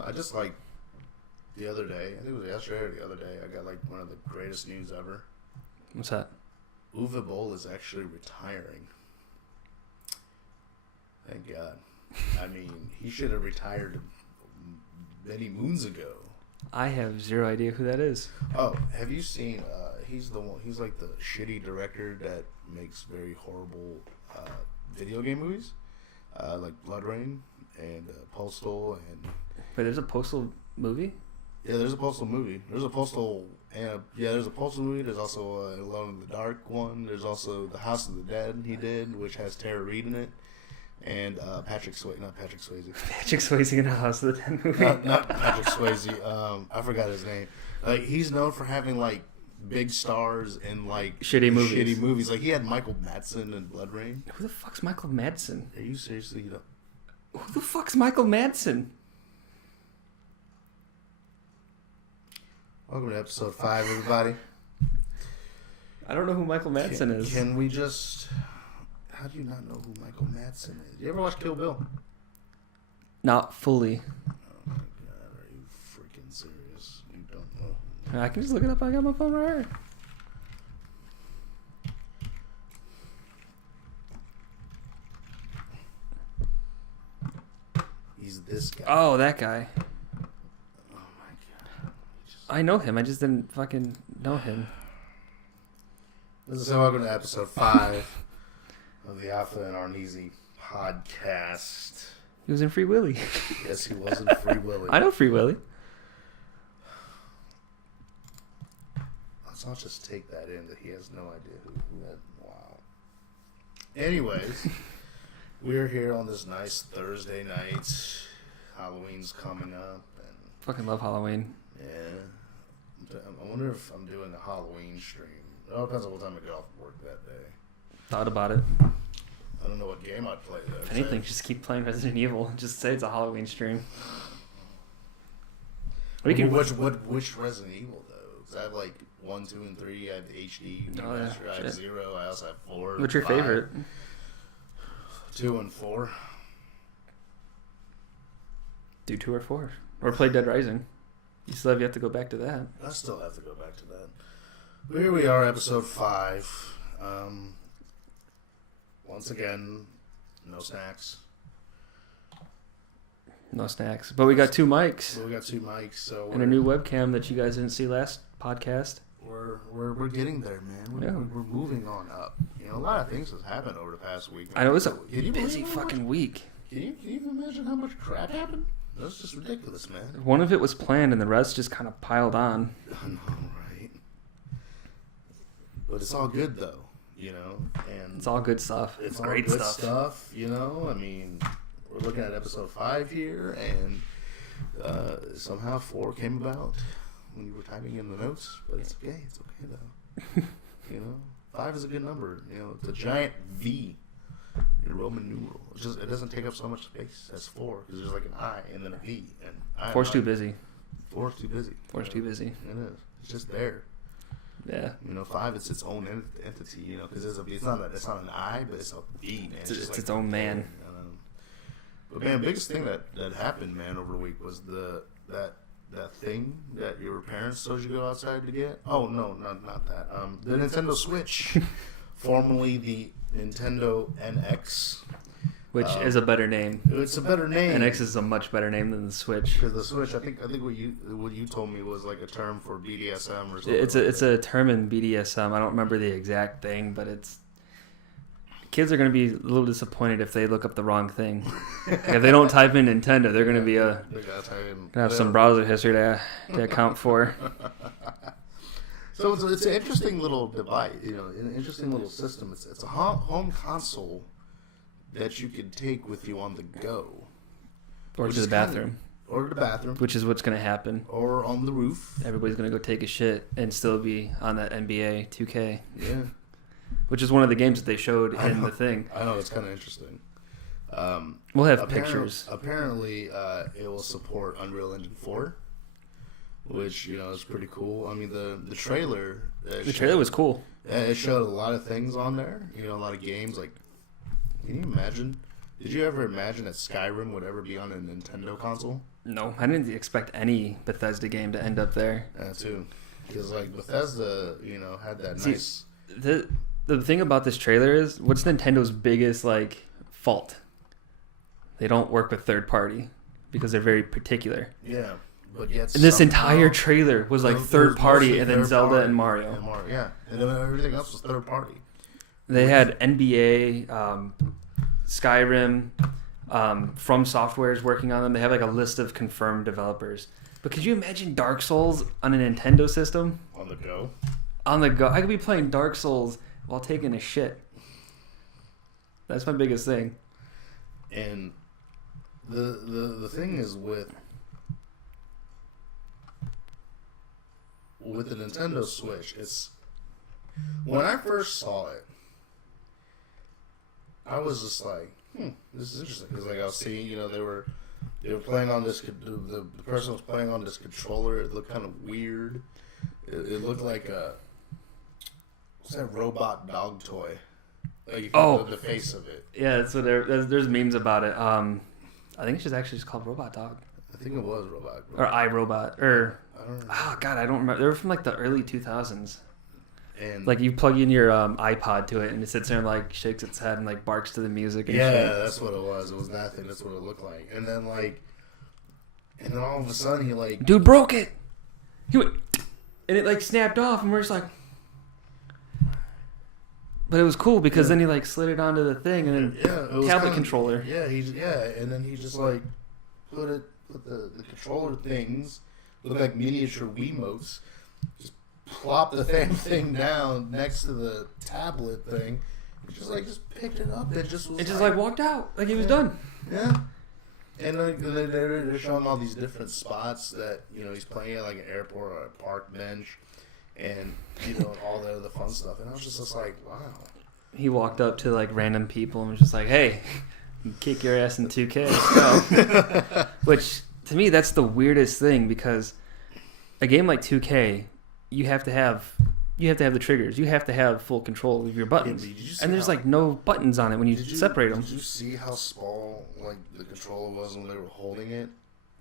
I just like the other day, I think it was yesterday or the other day, I got like one of the greatest news ever. What's that? Uwe Boll is actually retiring. Thank God. I mean, he should have retired many moons ago. I have zero idea who that is. Oh, have you seen? He's the one. He's like the shitty director that makes very horrible video game movies, like Blood Rain and Postal and. Wait, there's a Postal movie? Yeah, there's a Postal movie. There's a Postal there's a Postal movie. There's also Alone in the Dark one. There's also The House of the Dead he did, which has Tara Reid in it. And not Patrick Swayze. Patrick Swayze in the House of the Dead movie. Not Patrick Swayze. I forgot his name. Like, he's known for having like big stars in like shitty movies. Like he had Michael Madsen in Blood Rain. Who the fuck's Michael Madsen? Are you seriously? Who the fuck's Michael Madsen? Welcome to episode 5, everybody. I don't know who Michael Madsen is. Can we just? How do you not know who Michael Madsen is? You ever watch Kill Bill? Not fully. Oh my God, are you freaking serious? You don't know. I can just look it up. I got my phone right here. He's this guy. Oh, that guy. Oh my God. I know him. I just didn't fucking know him. This is welcome to episode 5 of the Alpha and Arneezy Podcast. He was in Free Willy. Yes, he was in Free Willy. I know Free Willy. Let's not just take that in that he has no idea who that. Wow. Anyways, we're here on this nice Thursday night. Halloween's coming up, and Fucking love Halloween. yeah, I wonder if I'm doing a Halloween stream. It all depends on what time I get off work that day. Thought about it. I don't know what game I'd play though. If anything, just keep playing Resident Evil. Just say it's a Halloween stream. Which Resident Evil though? Because I have like 1, 2, and 3. I have the HD remaster. I have 0. I also have 4. What's your 5, favorite? 2 and 4. Do 2 or 4. Or play Dead Rising. You still have yet to go back to that. I still have to go back to that. But here we are, episode 5. Once again, no snacks. No snacks. But we got 2 mics. So we got 2 mics, so And a new webcam that you guys didn't see last podcast. we're getting there, man. We're moving on up. You know, a lot of things has happened over the past week. I know it's a busy fucking week. Can you even imagine how much crap happened? That's just ridiculous, man. One of it was planned and the rest just kind of piled on. I know, right? But it's all good though, you know. And It's all good stuff. It's all great good stuff, you know. I mean, we're looking at episode 5 here, and somehow 4 came about when you were typing in the notes. But it's okay. It's okay though. You know, 5 is a good number. You know, it's a giant V in Roman numeral. It doesn't take up so much space as 4 because there's like an I and then a V. And 4's too busy. 4's too busy. 4's too busy. It is. It's just there. Yeah. You know, 5 is its own entity. You know, because it's not an I, but it's a V, man. It's like its own man. But man, biggest thing that happened, man, over the week was that thing that your parents told you to go outside to get. Oh no, not that. The Nintendo Switch, formerly the Nintendo NX, Which is a better name. It's a better name. NX is a much better name than the Switch. Because the Switch, I think what you told me was like a term for BDSM or something. It's a term in BDSM. I don't remember the exact thing, but it's kids are going to be a little disappointed if they look up the wrong thing. If they don't type in Nintendo, they're going to be gonna have some browser history to account for. So it's an interesting little device, you know, an interesting little system. It's a home console that you can take with you on the go, Or to the bathroom. Or to the bathroom. Which is what's going to happen. Or on the roof. Everybody's going to go take a shit and still be on that NBA 2K. Yeah. Which is one of the games that they showed in the thing. I know, it's kind of interesting. We'll have pictures. Apparently, it will support Unreal Engine 4, which, you know, is pretty cool. I mean, the trailer... The trailer was cool. It showed a lot of things on there. You know, a lot of games. Like, can you imagine Did you ever imagine that Skyrim would ever be on a Nintendo console? No, I didn't expect any Bethesda game to end up there. Yeah, too. Because, like, Bethesda, had that nice... The thing about this trailer is, what's Nintendo's biggest, like, fault? They don't work with third party because they're very particular. Yeah, but yet and this entire trailer was like third party, and then Zelda and Mario. Yeah, and then everything else was third party. They had NBA, Skyrim, From Software's working on them. They have like a list of confirmed developers. But could you imagine Dark Souls on a Nintendo system? On the go. On the go. I could be playing Dark Souls while taking a shit. That's my biggest thing. And the thing is with the Nintendo Switch, it's when I first saw it, I was just like, this is interesting, because like I was seeing, they were playing on this. The person was playing on this controller. It looked kind of weird. It looked like what's that robot dog toy? Like the face of it. Yeah, that's what there's memes about it. I think it's actually just called Robot Dog. I think it was Robot. Or iRobot. Or I don't know. Oh god, I don't remember. They were from like the early 2000s. And like you plug in your iPod to it and it sits there and like shakes its head and like barks to the music and shit. That's what it was. It was that thing. That's what it looked like. And then all of a sudden he like, dude broke it. He went and it like snapped off and we're just like. But it was cool because then he like slid it onto the thing and then tablet controller. Yeah, and then he just like put the controller things, look like miniature Wiimotes, just plop the damn thing down next to the tablet thing. He just picked it up. It just walked out like he was done. Yeah. And they're showing all these different spots that he's playing at, like an airport or a park bench. And all the other fun stuff, and I was just like, wow. He walked up to like random people and was just like, "Hey, kick your ass in 2K, let's go." Which to me, that's the weirdest thing because a game like 2K, you have to have the triggers, you have to have full control of your buttons, and there's like no buttons on it when you separate them. Did you see how small like the controller was when they were holding it,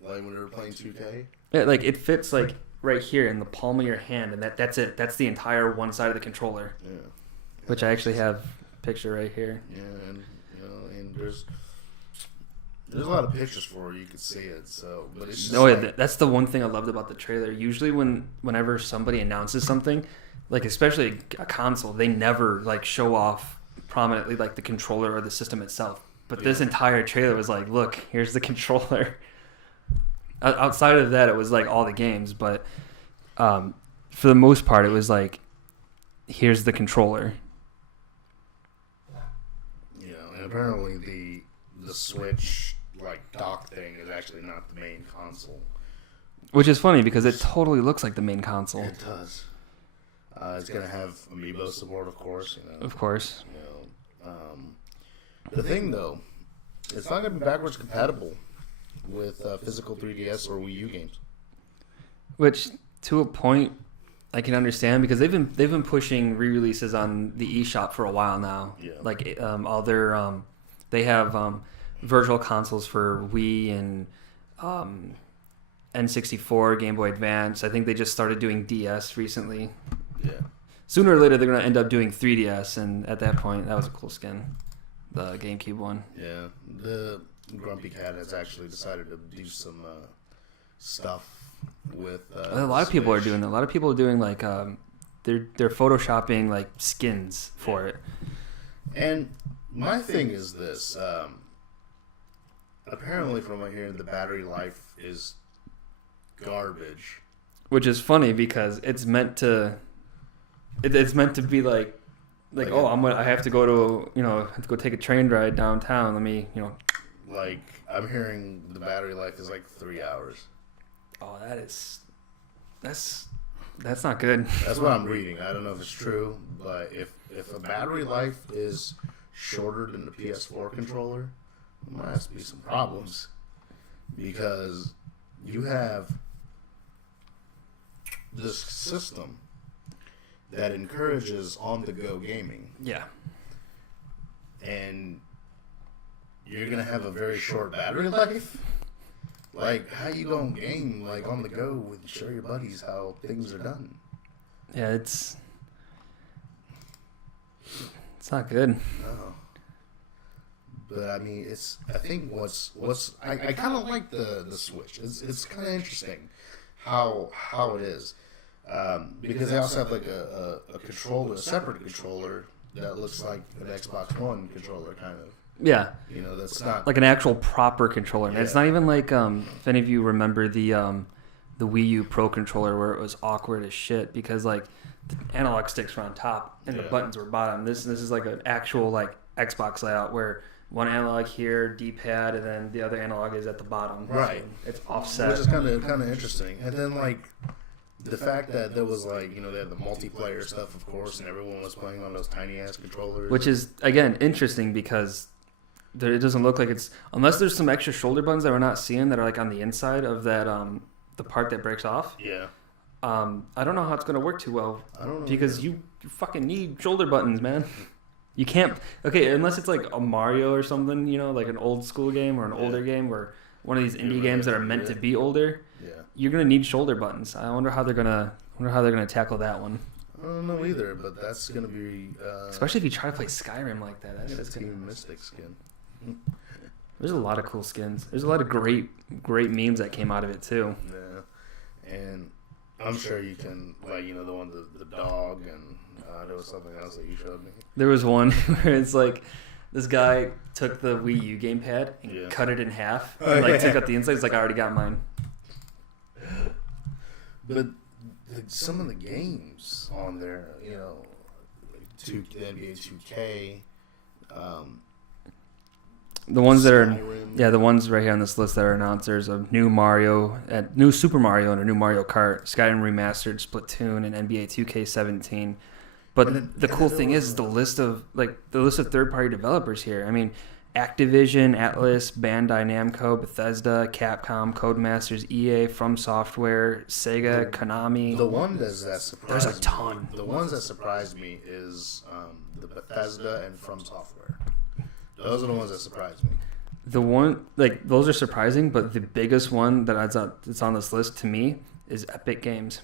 like when they were playing 2K? Yeah, like it fits like. Right here in the palm of your hand, and that's it. That's the entire one side of the controller. Yeah. Which I actually have a picture right here. Yeah, and there's a lot of pictures for it. You can see it. So, but it's just that's the one thing I loved about the trailer. Usually, whenever somebody announces something, like especially a console, they never like show off prominently like the controller or the system itself. But this entire trailer was like, look, here's the controller. Outside of that, it was like all the games, but for the most part, it was like, here's the controller. And apparently the Switch like dock thing is actually not the main console. Which is funny because it totally looks like the main console. It does. It's gonna have Amiibo support, of course. Of course. The thing though, it's not gonna be backwards compatible with physical 3DS or Wii U games, which to a point I can understand because they've been pushing re-releases on the eShop for a while now. Yeah. Like all their they have virtual consoles for Wii and N64, Game Boy Advance. I think they just started doing DS recently. Yeah. Sooner or later they're gonna end up doing 3DS, and at that point that was a cool skin, the GameCube one. Yeah. The Grumpy Cat has actually decided to do some stuff with a lot of people are doing it. A lot of people are doing like they're photoshopping like skins for it. And my thing is this, apparently from what I'm hearing, the battery life is garbage, which is funny because it's meant to be like I have to go to have to go take a train ride downtown, let me like I'm hearing the battery life is like 3 hours. Oh, that's not good. That's what I'm reading. I don't know if it's true, but if a battery life is shorter than the PS4 controller, there might have to be some problems because you have this system that encourages on-the-go gaming. Yeah. And you're gonna have a very short battery life. Like, how you gonna game like on the go and show your buddies how things are done? Yeah, it's not good. No. But I mean, I think I kind of like the Switch. It's kind of interesting how it is, because they also have like a controller, a separate controller that looks like an Xbox One controller, kind of. Yeah. You know, that's not like an actual proper controller. Yeah. It's not even like if any of you remember the Wii U Pro controller where it was awkward as shit because like the analog sticks were on top and the buttons were bottom. This is like an actual like Xbox layout where one analog here, D-pad, and then the other analog is at the bottom. Right. So it's offset. Which is kind of interesting. And then like the fact that there was like, you know, they had the multiplayer stuff, of course, and everyone was playing on those tiny ass controllers. Which is again interesting because it doesn't look like it's unless there's some extra shoulder buttons that we're not seeing that are like on the inside of that the part that breaks off. Yeah. I don't know how it's gonna work too well. I don't know because you fucking need shoulder buttons, man. You can't unless it's like a Mario or something, you know, like an old school game or an older game where one of these indie games that are meant to be older. Yeah. You're gonna need shoulder buttons. I wonder how they're gonna tackle that one. I don't know either, but that's gonna be especially if you try to play Skyrim like that. That's Team Mystic skin. There's a lot of cool skins. There's a lot of great memes that came out of it too. Yeah, and I'm sure you can, like, you know, the one the dog, and there was something else that you showed me. There was one where it's like this guy took the Wii U gamepad and cut it in half and like took out the inside. It's like, I already got mine. But some of the games on there, you know, like NBA 2K. The ones that are, Skyrim. the ones right here on this list that are announced, there's a new new Super Mario and a new Mario Kart, Skyrim Remastered, Splatoon, and NBA 2K17. But the cool thing is the list of third-party developers here. I mean, Activision, Atlas, Bandai Namco, Bethesda, Capcom, Codemasters, EA, From Software, Sega, Konami. The one that surprised There's a ton. The ones that surprised me is the Bethesda and From Software. Those are the ones that surprised me. The one, like, those are surprising, but the biggest one that's on this list to me is Epic Games.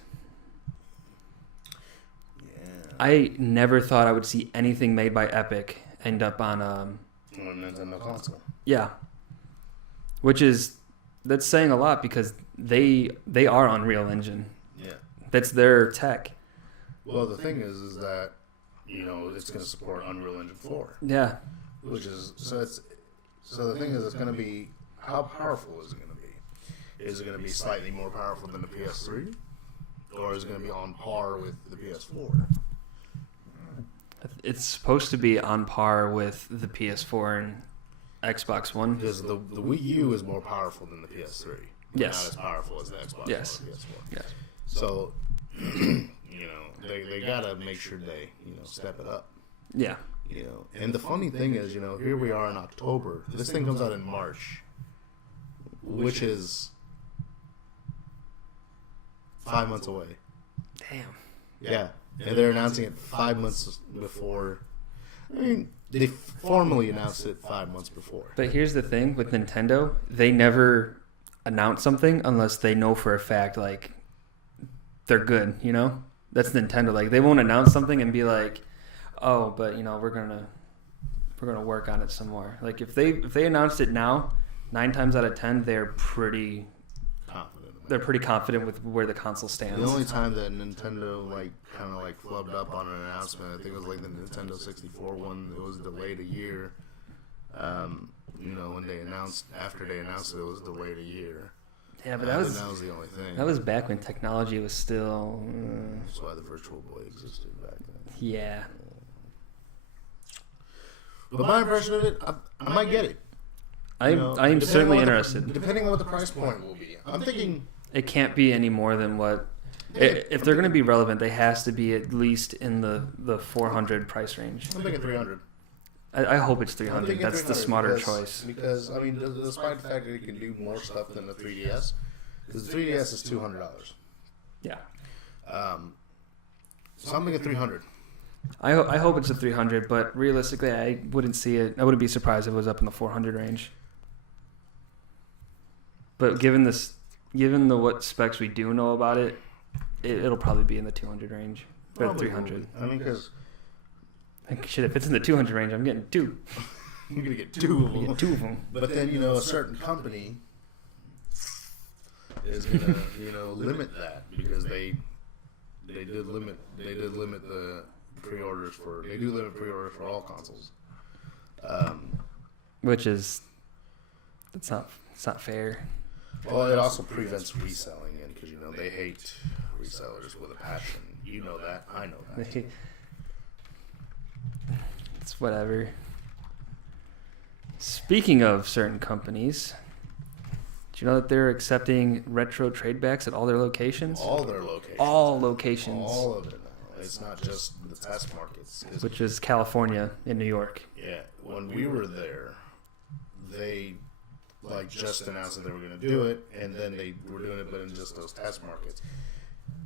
Yeah. I never thought I would see anything made by Epic end up on a Nintendo console. Yeah. That's saying a lot because they are Unreal Engine. Yeah. That's their tech. Well, the thing is that, you know, it's going to support Unreal Engine 4. Yeah. Which is so the thing is, it's going to be, how powerful is it going to be? Is it going to be slightly more powerful than the PS3, or is it going to be on par with the PS4? It's supposed to be on par with the PS4 and Xbox One. Because the Wii U is more powerful than the PS3. Yes. Not as powerful as the Xbox yes. or the PS4. Yes. So, you know, they gotta make sure they, you know, step it up. Yeah. You know, and the funny thing is, you know, here we are in October. This thing comes out in March, which is 5 months away. Damn. Yeah, and they're announcing it 5 months before. I mean, they formally announced it 5 months before. But here's the thing with Nintendo: they never announce something unless they know for a fact, like, they're good. You know, that's Nintendo. Like, they won't announce something and be like, oh, but, you know, we're gonna work on it some more. Like, if they announced it now, 9 times out of 10 they're pretty confident with where the console stands. The only time that Nintendo kind of flubbed up on an announcement, I think it was like the Nintendo 64 one. It was delayed a year. You know, when after they announced it was delayed a year. Yeah, but that was the only thing. That was back when technology was still. That's why the Virtual Boy existed back then. Yeah. But my impression of it, I might get it. I am certainly interested. Depending on what the price point will be. I'm thinking it can't be any more than what. If they're going to be relevant, they has to be at least in the 400 price range. I'm thinking 300. I hope it's 300. That's the smarter choice. Because, I mean, despite the fact that it can do more stuff than the 3DS, because the 3DS is $200. Yeah. So I'm thinking 300. I hope it's a 300, but realistically, I wouldn't see it. I wouldn't be surprised if it was up in the 400 range. But given the what specs we do know about it, it'll probably be in the 200 range or 300. I mean, because shit, if it's in the 200 range, I'm getting two. You're gonna get two of them. You get two of them. But then a certain company is gonna limit that because they did limit the pre-orders for all consoles. Which is it's not fair. Well, it also prevents reselling, and because they hate resellers with a passion. You know that. I know that. It's whatever. Speaking of certain companies, do you know that they're accepting retro tradebacks at all their locations? All their locations. All locations. All of it now. It's not just the test markets. Which is California and New York. Yeah. When we were there, they just announced that they were going to do it, and then they were doing it, but in just those test markets.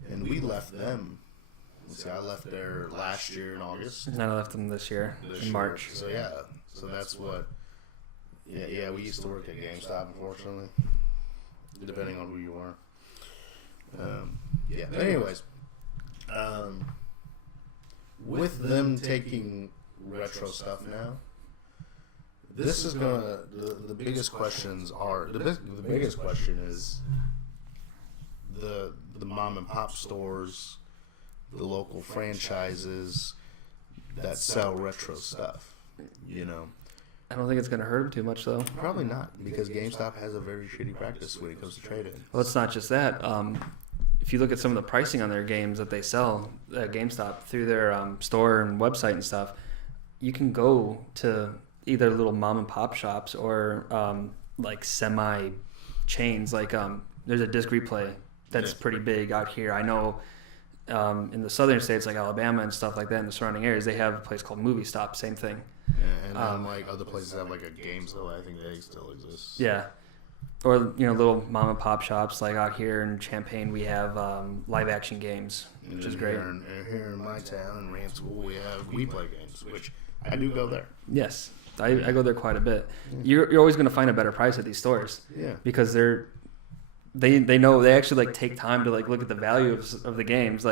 And we left them. Let's see, I left there last year in August. And I left them this year in March. So yeah, so that's what. Yeah. We used to work at GameStop, unfortunately, depending on who you are. But anyways, with them taking retro stuff now, this is gonna. The biggest questions are the biggest question is the mom and pop stores, the local franchises that sell retro stuff. I don't think it's going to hurt them too much, though. Probably not, because GameStop has a very shitty practice when it comes to trade-in. Well, it's not just that. If you look at some of the pricing on their games that they sell at GameStop through their store and website and stuff, you can go to either little mom and pop shops or semi chains. There's a disc replay that's pretty big out here. I know in the southern states like Alabama and stuff like that in the surrounding areas, they have a place called Movie Stop. Same thing. Yeah, and then other places have a GameStop. I think they still exist. Yeah. Or little mom and pop shops like out here in Champaign, we have live action games, which is great. Here in my town in Rand School, we play games, which I do go there. Yes, I go there quite a bit. You're always going to find a better price at these stores. Yeah. Because they know they actually take time to look at the value of the games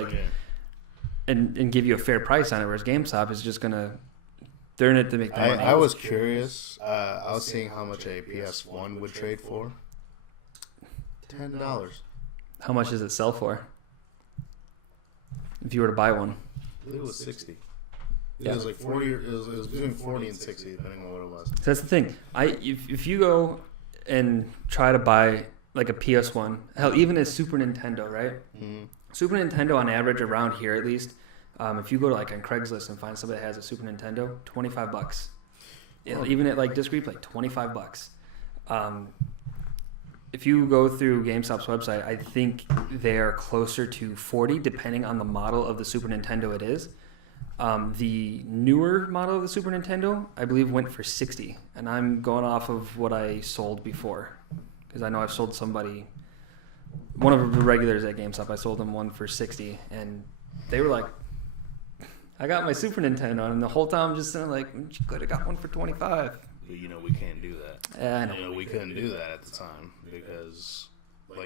and give you a fair price on it. Whereas GameStop is just gonna they're in it to make the money. I was curious. I was seeing how much a PS1 would trade for. $10. How much does it sell for? If you were to buy one, I believe it was 60. It was 40. It was between 40 and 60, depending on what it was. So that's the thing. If you go and try to buy a PS1, hell, even a Super Nintendo, right? Mm-hmm. Super Nintendo on average around here at least, if you go to on Craigslist and find somebody that has a Super Nintendo, $25. Even at Disc Replay, $25. If you go through GameStop's website, I think they are closer to 40, depending on the model of the Super Nintendo it is. The newer model of the Super Nintendo, I believe, went for 60, and I'm going off of what I sold before, because I know I've sold somebody, one of the regulars at GameStop, I sold them one for 60, and they were like, I got my Super Nintendo, and the whole time I'm just saying you could have got one for 25. We can't do that. Yeah, I know. We couldn't do that at the time because,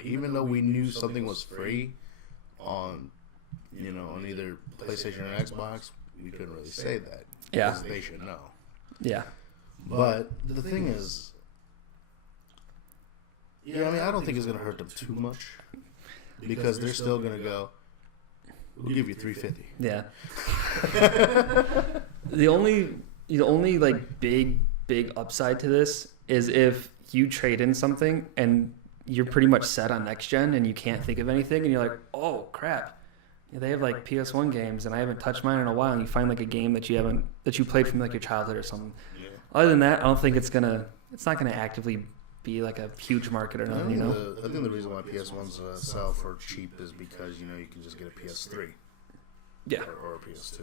even though we knew something was free on, on either PlayStation or Xbox, we couldn't really say that. Yeah. Because they should know. Yeah. But the thing is, I don't think it's going to hurt them too much because they're still going to go, we'll give you $350. Yeah. The only big upside to this is if you trade in something and you're pretty much set on next gen and you can't think of anything and you're like, oh crap, they have PS1 games and I haven't touched mine in a while, and you find a game that you played from your childhood or something. Yeah. Other than that, I don't think it's not gonna actively be a huge market or nothing. I think the reason why PS1s sell for cheap is because you can just get a PS3. Yeah. Or a PS2.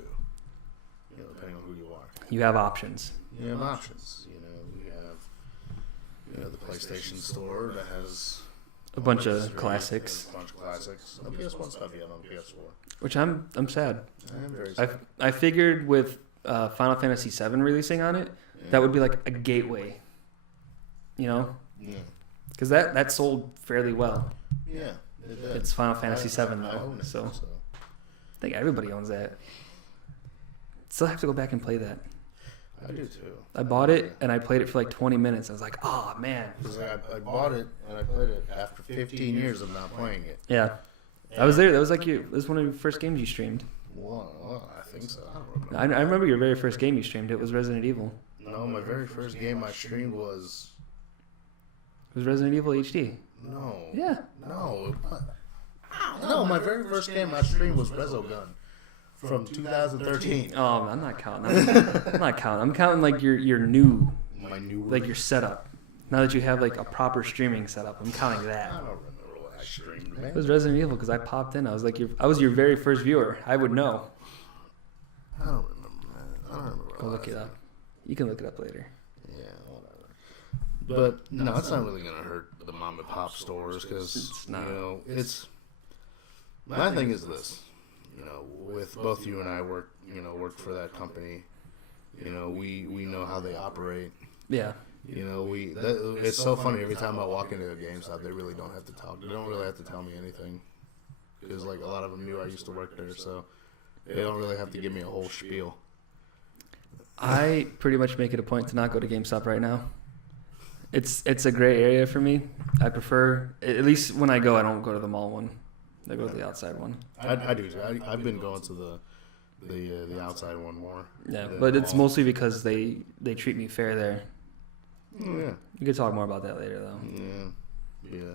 Depending on who you are. You have options. You have options. We have the PlayStation Store that has A bunch of classics. A bunch of classics. No PS1 stuff yet on PS4. Which I'm sad. I am very sad. I figured with Final Fantasy VII releasing on it, that would be like a gateway. You know? Yeah. Because that sold fairly well. Yeah. It's Final Fantasy VII I though, own it, so I think everybody owns that. Still have to go back and play that. I do too. I bought it and I played it for like 20 minutes. I was like, oh man. I bought it and I played it after 15 years of not playing it. Yeah. I was there. That was like that was one of your first games you streamed. Well, I think so. I don't remember. I remember your very first game you streamed. It was Resident Evil. No, my very first game I streamed was... It was Resident Evil HD. No. Yeah. No. No, my very first game I streamed was Resogun from 2013. Oh, I'm not counting. I'm not counting. I'm counting like your new, My new... like your setup. Now that you have like a proper streaming setup, I'm counting that. I don't remember what I streamed, man. It was Resident Evil because I popped in. I was like, I was your very first viewer. I would know. I don't remember, man. I don't remember. Go look it up. You can look it up later. Yeah, whatever. But no, it's not really gonna hurt the mom and pop stores because It's not. you know it's. My thing is this, you know, with both you and I worked for that company. You know, we know how they operate. Yeah. You know, it's so funny every time I walk into a GameStop, they really don't have to talk. They don't really have to tell me anything because like a lot of them knew I used to work there, so they don't really have to give me a whole spiel. I pretty much make it a point to not go to GameStop right now. It's a gray area for me. I prefer, at least when I go, I don't go to the mall one. I go to the outside one. I do. I've been going to the outside one more. Yeah, but it's mostly because they treat me fair there. Oh, yeah. We could talk more about that later, though. Yeah.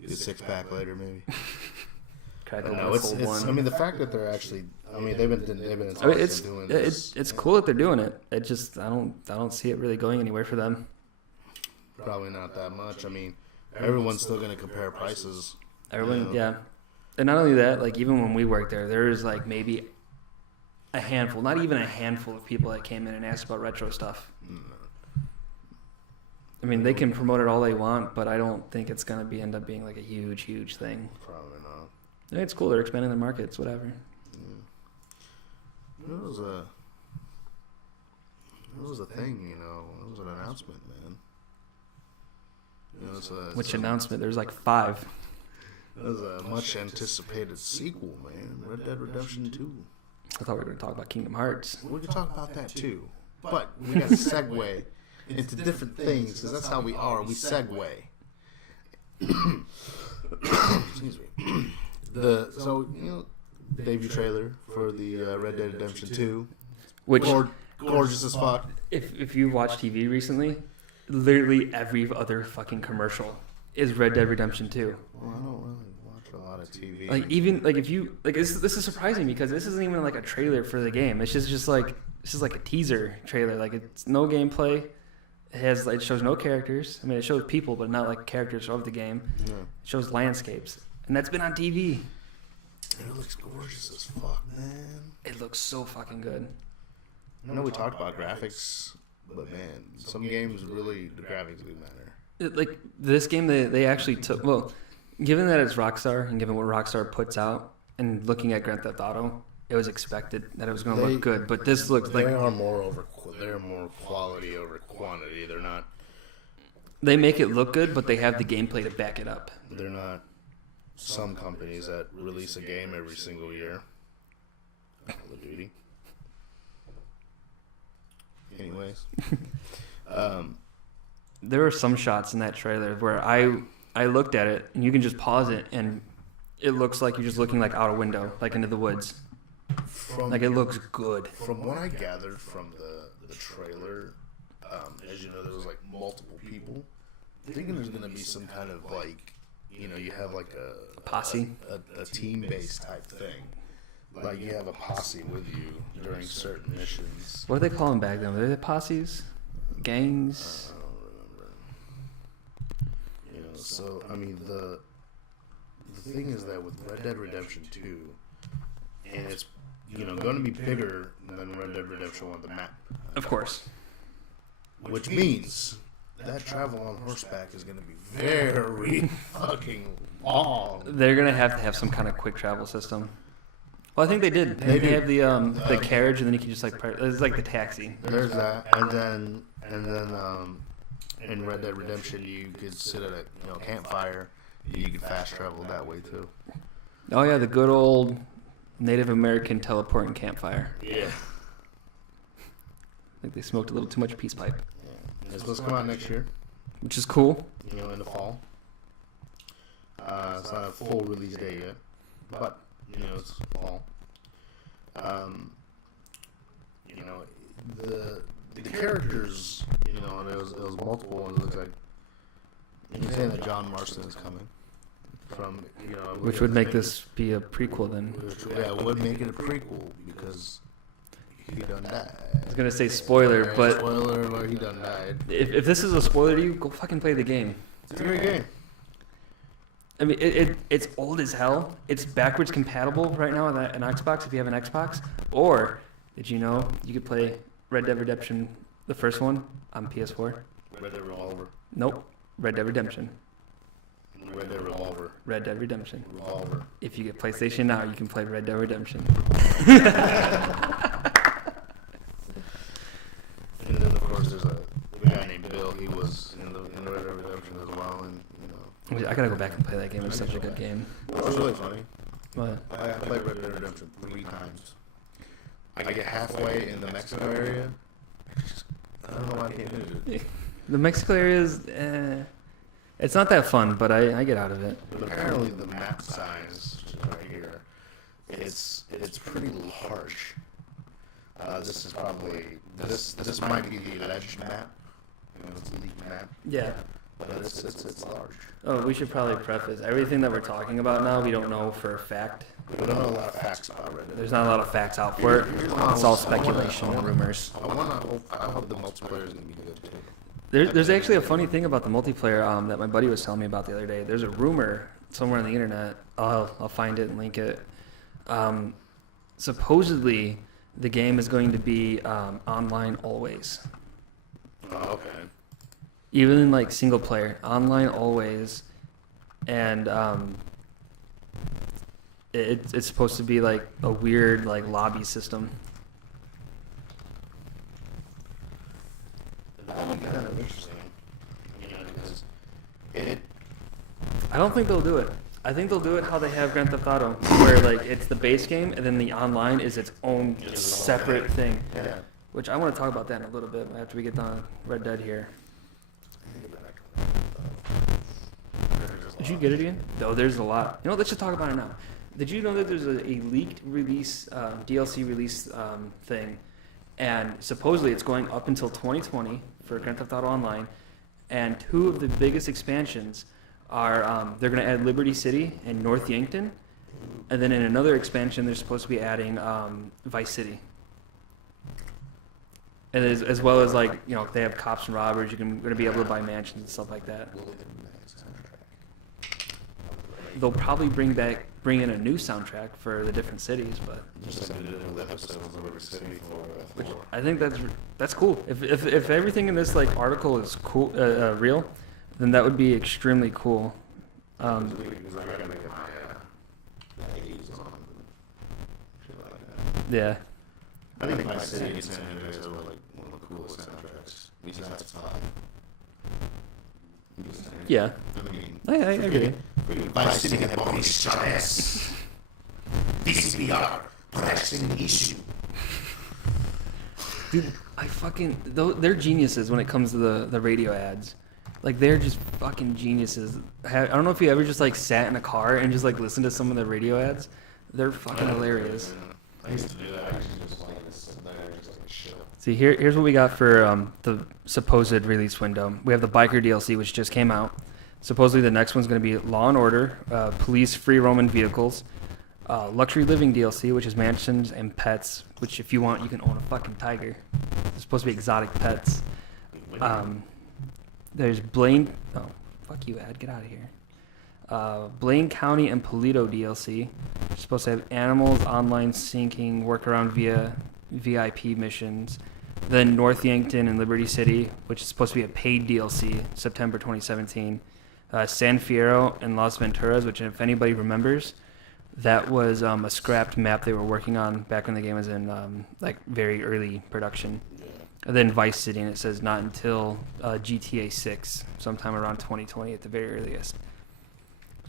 Get a 6-pack later, maybe. Crack No, open a cold one. I mean, the fact that they're actually, I mean, they've been in I mean, talks of doing this. it's cool that they're doing it. It just I don't see it really going anywhere for them. Probably not that much. I mean, everyone's still going to compare prices. Everyone, yeah. And not only that, like even when we worked there's like maybe a handful, not even a handful of people that came in and asked about retro stuff. I mean, they can promote it all they want, but I don't think it's gonna end up being like a huge thing. Probably not. Yeah, it's cool. They're expanding their markets, whatever. It was a thing, you know. It was an announcement, man. You know, Which announcement? There's like 5. It was a much anticipated sequel, man. Red Dead Redemption 2. I thought we were going to talk about Kingdom Hearts. We can talk about that too, but we got to segue into different things because that's how we are. We segue. Excuse me. Debut trailer for the Red Dead Redemption 2, Which gorgeous as fuck. if you watched TV recently, literally every other fucking commercial is Red Dead Redemption 2. Well, I don't really watch a lot of TV. Like even like if you like this is surprising because this isn't even like a trailer for the game. It's just like a teaser trailer. Like it's no gameplay. It shows no characters. I mean, it shows people, but not like characters of the game. Yeah. It shows landscapes, and that's been on TV. It looks gorgeous as fuck, man. It looks so fucking good. I know we talked about graphics, but man, some games really the graphics do matter. Like this game, they actually took well, given that it's Rockstar and given what Rockstar puts out, and looking at Grand Theft Auto, it was expected that it was going to look good. But this looks like they're more quality over quantity. They're not. They make it look good, but they have the gameplay to back it up. They're not some companies that release a game every single year. Call of Duty. Anyways, there were some shots in that trailer where I looked at it and you can just pause it and it looks like you're just looking like out a window, like into the woods. Like it looks good. From what I gathered from the trailer, as you know, there was like multiple people. I'm thinking there's gonna be some kind of like, you know, you have like a posse, a team-based type thing. Like you have a posse with you during certain missions. What do they call them back then? Were they posses? Gangs? I don't remember. You know, so I mean the thing is that with Red Dead Redemption 2, and it's going to be bigger than Red Dead Redemption 1, the map. Of course. Which means that travel on horseback is going to be very fucking long. They're gonna have to have some kind of quick travel system. Well, I think they did. They have the carriage, and then you can just like it's like the taxi. There's that, and then in Red Dead Redemption, you could sit at a campfire. You could fast travel that way too. Oh yeah, the good old Native American teleporting campfire. Yeah. I think they smoked a little too much peace pipe. Yeah. It's supposed to come out next year. Which is cool. In the fall. It's not a full release date yet, but it's fall. The characters, there was multiple ones. It looks like you're saying that John Marston is coming from, which would make this be a prequel then. Would make it a prequel because he done died. I was gonna say spoiler, but spoiler alert, he done died. If this is a spoiler to you, go fucking play the game. It's a great game. I mean, it's old as hell. It's backwards compatible right now on an Xbox if you have an Xbox. Or, did you know you could play Red Dead Redemption, the first one, on PS4? Red Dead Revolver. Nope. Red Dead Redemption. Red Dead Revolver. Red Dead Redemption. Revolver. If you get PlayStation now, you can play Red Dead Redemption. And then, of course, there's a guy named Bill. He was in Red Dead Redemption as well, and I gotta go back and play that game. It's such a good game. It was really funny. What? I played Red Dead Redemption 3 times. I get halfway in the Mexico area. I don't know why I can't finish it. The Mexico area is, it's not that fun, but I get out of it. But apparently the map size, which is right here, it's pretty large. This is probably this might be the alleged map. It's a leaked map. Yeah. But it's large. Oh, we should probably preface everything that we're talking about now. We don't know for a fact. We don't know a lot of facts about Red Dead. There's not a lot of facts out for it. It's all speculation and rumors. I hope the multiplayer is gonna be good too. There's actually a funny thing about the multiplayer that my buddy was telling me about the other day. There's a rumor somewhere on the internet. I'll find it and link it. Supposedly, the game is going to be online always. Oh, okay. Even in like single player, online always, and it's supposed to be like a weird like lobby system. That would be kind of interesting, because I don't think they'll do it. I think they'll do it how they have Grand Theft Auto, where like it's the base game and then the online is its own separate thing. Yeah. Which I want to talk about that in a little bit after we get done Red Dead here. Did you get it again? No, there's a lot. You know, let's just talk about it now. Did you know that there's a leaked release, DLC release thing, and supposedly it's going up until 2020 for Grand Theft Auto Online, and 2 of the biggest expansions are they're going to add Liberty City and North Yankton, and then in another expansion they're supposed to be adding Vice City. And as well as like, you know, they have cops and robbers, you're going to be able to buy mansions and stuff like that. They'll probably bring in a new soundtrack for the different cities, but which I think that's cool. If everything in this like article is cool, real, then that would be extremely cool. Yeah. I think my city in San Andreas is like one of the coolest soundtracks. Besides 5. Yeah. I agree. Vice City and Police Charles. DCPR, pressing issue. Dude, they're geniuses when it comes to the radio ads. Like, they're just fucking geniuses. I don't know if you ever just, like, sat in a car and just, like, listened to some of the radio ads. They're fucking hilarious. I used to do that. I used to just, like, sit there and just, like, chill. See, here's what we got for the supposed release window. We have the Biker DLC, which just came out. Supposedly the next one's going to be Law and Order, Police Free Roaming Vehicles, Luxury Living DLC, which is mansions and pets, which if you want, you can own a fucking tiger. It's supposed to be exotic pets. There's Blaine... Oh, fuck you, ad. Get out of here. Blaine County and Paleto DLC. It's supposed to have animals, online syncing, workaround via VIP missions, Then North Yankton and Liberty City, which is supposed to be a paid DLC, September 2017. San Fierro and Las Venturas, which if anybody remembers, that was a scrapped map they were working on back when the game was in very early production. Yeah. And then Vice City, and it says not until GTA 6, sometime around 2020 at the very earliest.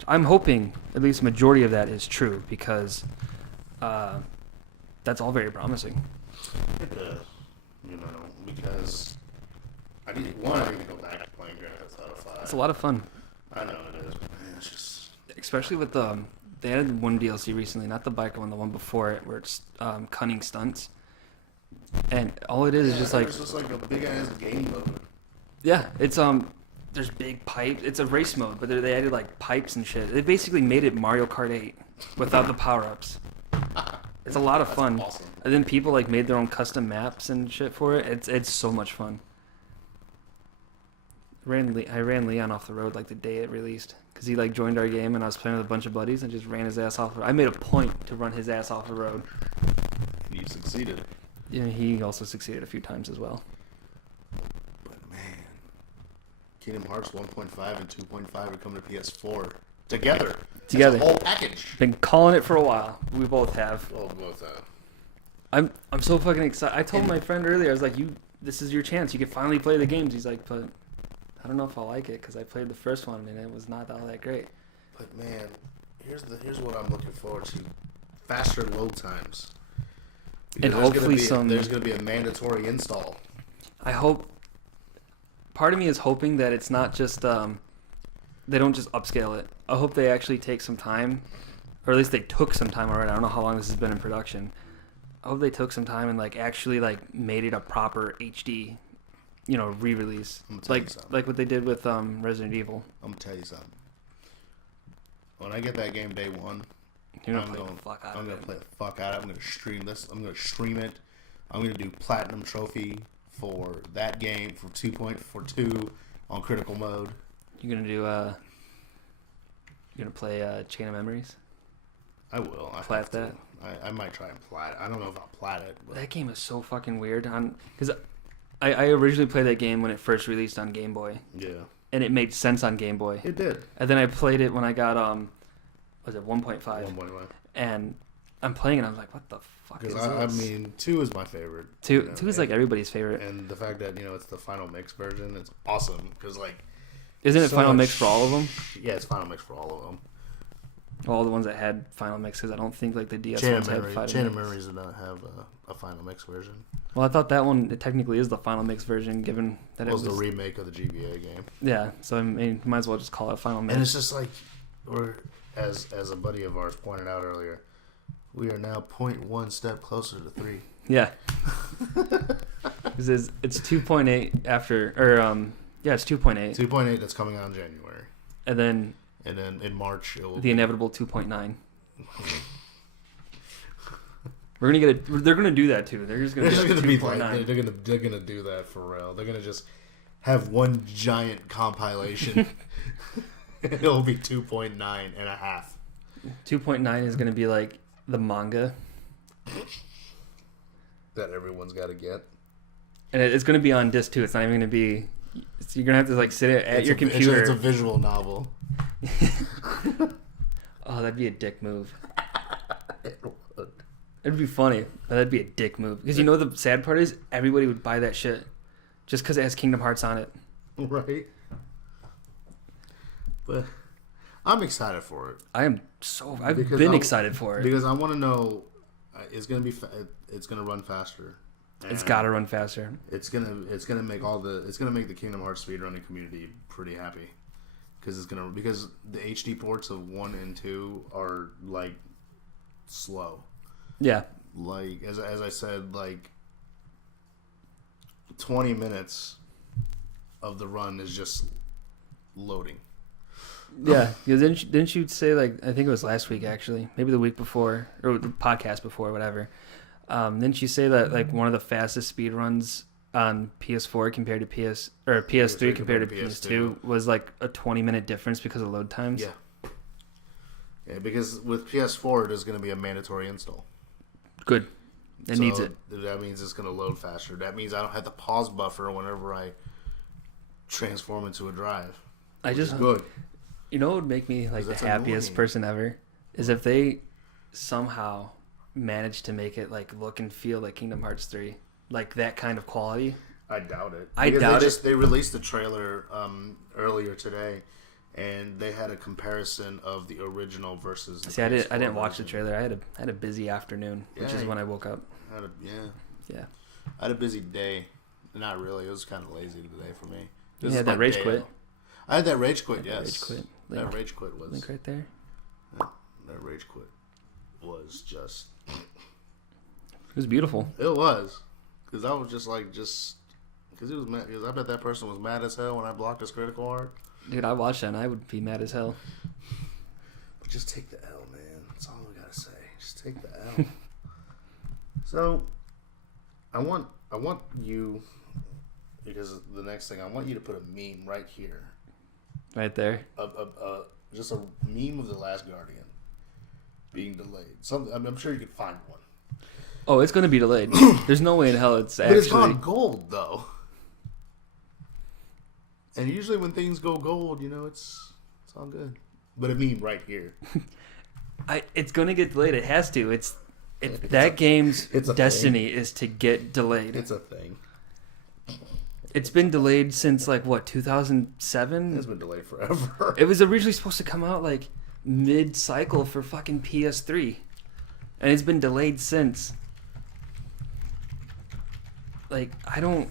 I'm hoping at least majority of that is true because that's all very promising. It does, because I need to go back to playing Grand Theft Auto 5. It's a lot of fun. I know it is, but man, it's just... Especially with they added one DLC recently, not the biker one, the one before it, where it's cunning stunts. And all it is just like... It's just like a big-ass game mode. Yeah, it's, there's big pipes. It's a race mode, but they added, like, pipes and shit. They basically made it Mario Kart 8 without the power-ups. It's a lot of fun. Awesome. And then people, like, made their own custom maps and shit for it. It's so much fun. I ran Leon off the road, like, the day it released. Because he, like, joined our game, and I was playing with a bunch of buddies and just ran his ass off the road. I made a point to run his ass off the road. You succeeded. Yeah, he also succeeded a few times as well. But man, Kingdom Hearts 1.5 and 2.5 are coming to PS4 together. As a whole package. Been calling it for a while. We both have. Oh, both have. I'm so fucking excited. I told my friend earlier, I was like, this is your chance. You can finally play the games. He's like, but I don't know if I'll like it because I played the first one and it was not all that great. But man, here's what I'm looking forward to: faster load times. And hopefully there's going to be a mandatory install. I hope. Part of me is hoping that it's not just they don't just upscale it. I hope they actually take some time, or at least they took some time already. I don't know how long this has been in production. I hope they took some time and actually made it a proper HD, re-release. Like what they did with Resident Evil. I'm gonna tell you something. When I get that game day one, I'm gonna play the fuck out of it. I'm gonna stream this. I'm gonna stream it. I'm gonna do platinum trophy for that game for 2.42 on critical mode. You're gonna do you're gonna play Chain of Memories? I will. Plat that? I might try and plat it. I don't know if I'll plat it. But... That game is so fucking weird. Because I originally played that game when it first released on Game Boy. Yeah. And it made sense on Game Boy. It did. And then I played it when I got was it 1.5? 1.1. And I'm playing it. I was like, what the fuck is this? I mean, 2 is my favorite. 2 is like everybody's favorite. And the fact that it's the final mix version, it's awesome because isn't it final mix for all of them? Yeah, it's final mix for all of them. All the ones that had final mix, because I don't think the DS ones had final mix. Chain of Memories did not have a final mix version. Well, I thought that one technically is the final mix version, given that it was the remake of the GBA game. Yeah, so I mean, might as well just call it final mix. And it's just as a buddy of ours pointed out earlier, we are now 0.1 step closer to 3. Yeah. Because it's 2.8 after, or it's 2.8. 2.8 that's coming out in January. And then in March it will the inevitable 2.9. We're gonna get they're gonna do that too. They're just gonna be they're gonna do that for real. They're gonna just have one giant compilation. It'll be 2.9 and a half. 2.9 is gonna be like the manga that everyone's got to get, and it's gonna be on disc too. It's not even gonna be. You're gonna have to sit at your computer. It's a visual novel. Oh, that'd be a dick move. It would. It'd be funny. But that'd be a dick move. Because the sad part is everybody would buy that shit just because it has Kingdom Hearts on it. Right. But I'm excited for it. I've been excited for it. Because I want to know it's going to run faster. It's got to run faster. It's gonna make the Kingdom Hearts speedrunning community pretty happy. Because the HD ports of 1 and 2 are slow. Yeah. As I said, 20 minutes of the run is just loading. Yeah. Didn't you say I think it was last week actually, maybe the week before or the podcast before, whatever. Didn't you say that one of the fastest speed runs on PS4 compared to PS3 compared to PS2 was a 20-minute difference because of load times? Yeah. Yeah, because with PS4 it is going to be a mandatory install. Good. It needs it. That means it's going to load faster. That means I don't have to pause buffer whenever I transform into a drive. Good. You know what would make me like the happiest person ever is if they somehow managed to make it like look and feel like Kingdom Hearts 3, like that kind of quality. I doubt it. They released the trailer earlier today, and they had a comparison of the original versus. See, I didn't watch the trailer. I had a busy afternoon, which is when I woke up. I had a busy day. Not really. It was kind of lazy today for me. You had that rage quit. I had that rage quit. Yes. Rage quit. That rage quit was link right there. That rage quit was just. It was beautiful. It was, because I was just because he was mad. Because I bet that person was mad as hell when I blocked his critical art. Dude, I watched that and I would be mad as hell. But just take the L, man. That's all I gotta say. Just take the L. So, I want you, because the next thing I want you to put a meme right here. Right there. Just a meme of The Last Guardian being delayed. I'm sure you could find one. Oh, it's going to be delayed. There's no way in hell it's actually... But it's gone gold, though. And usually when things go gold, it's all good. But a meme right here. It's going to get delayed. It has to. That game's destiny is to get delayed. It's a thing. It's been delayed since, 2007? It's been delayed forever. It was originally supposed to come out, mid-cycle for fucking PS3. And it's been delayed since. Don't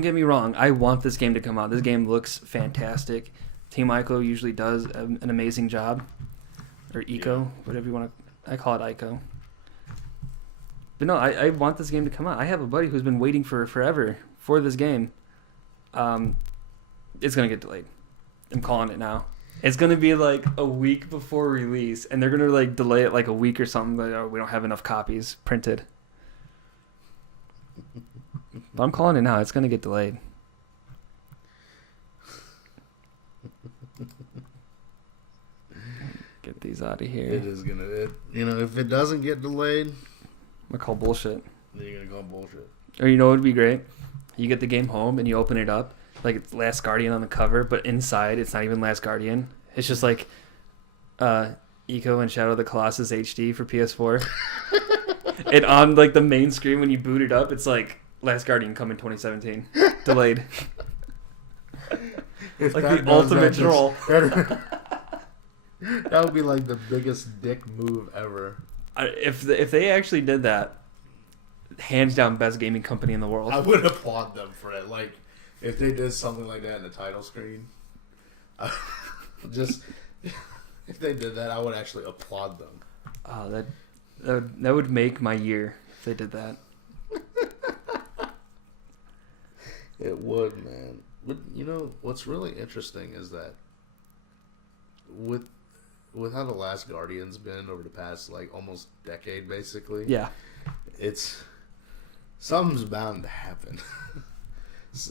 get me wrong. I want this game to come out. This game looks fantastic. Team Ico usually does an amazing job. Or Ico, whatever you want to... I call it Ico. But no, I want this game to come out. I have a buddy who's been waiting forever for this game. It's going to get delayed. I'm calling it now. It's going to be a week before release, and they're going to delay it a week or something. We don't have enough copies printed. But I'm calling it now. It's going to get delayed. Get these out of here. It is going to... if it doesn't get delayed... I'm going to call bullshit. Then you're going to call bullshit. Or what would be great? You get the game home, and you open it up. It's Last Guardian on the cover, but inside it's not even Last Guardian. It's just Ico and Shadow of the Colossus HD for PS4. And on the main screen when you boot it up, it's Last Guardian coming 2017. Delayed. The ultimate troll. That would be the biggest dick move ever. If they actually did that, hands down best gaming company in the world. I would applaud them for it. If they did something like that in the title screen, if they did that, I would actually applaud them. Oh, that would make my year if they did that. It would, man. But what's really interesting is that with how The Last Guardian's been over the past almost decade, basically. Yeah, something's bound to happen.